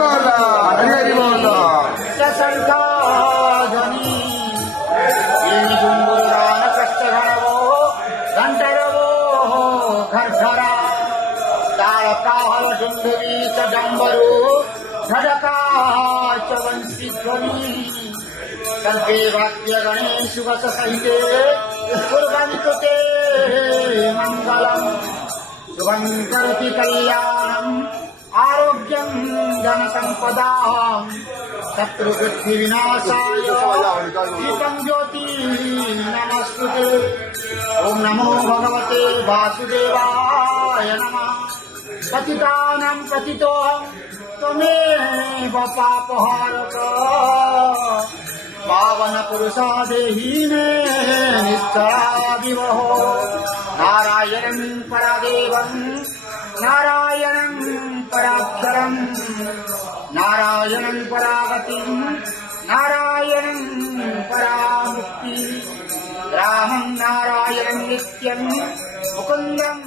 हरी बोल ससंख्याध्वनी येणी जुंबुरान कष्टघनवो घंटरवो घरघरा ताळकाहल डुंडुरीच डंबरू धडकाच वंशीध्वनी सर्वे वाद्य गणेश वस सहिते कुर्वन्तु मंगलम शुभं करोति कल्याणम् आरोग्यं धनसंपदा शत्रुबुद्धिविनाशाय दीपं ज्योति नमस्तुते। ओम नमो भगवते वासुदेवाय नमः। पतितानां पतितोऽहं त्वमेव पापहारक पावन पुरुषा देहि मे निष्ठादिवहो। नारायणं परदेवं नारायणं पराक्षरं नारायणं परागतिं नारायणं परामुक्ति रामं नारायणं नित्यं मुकुन्दं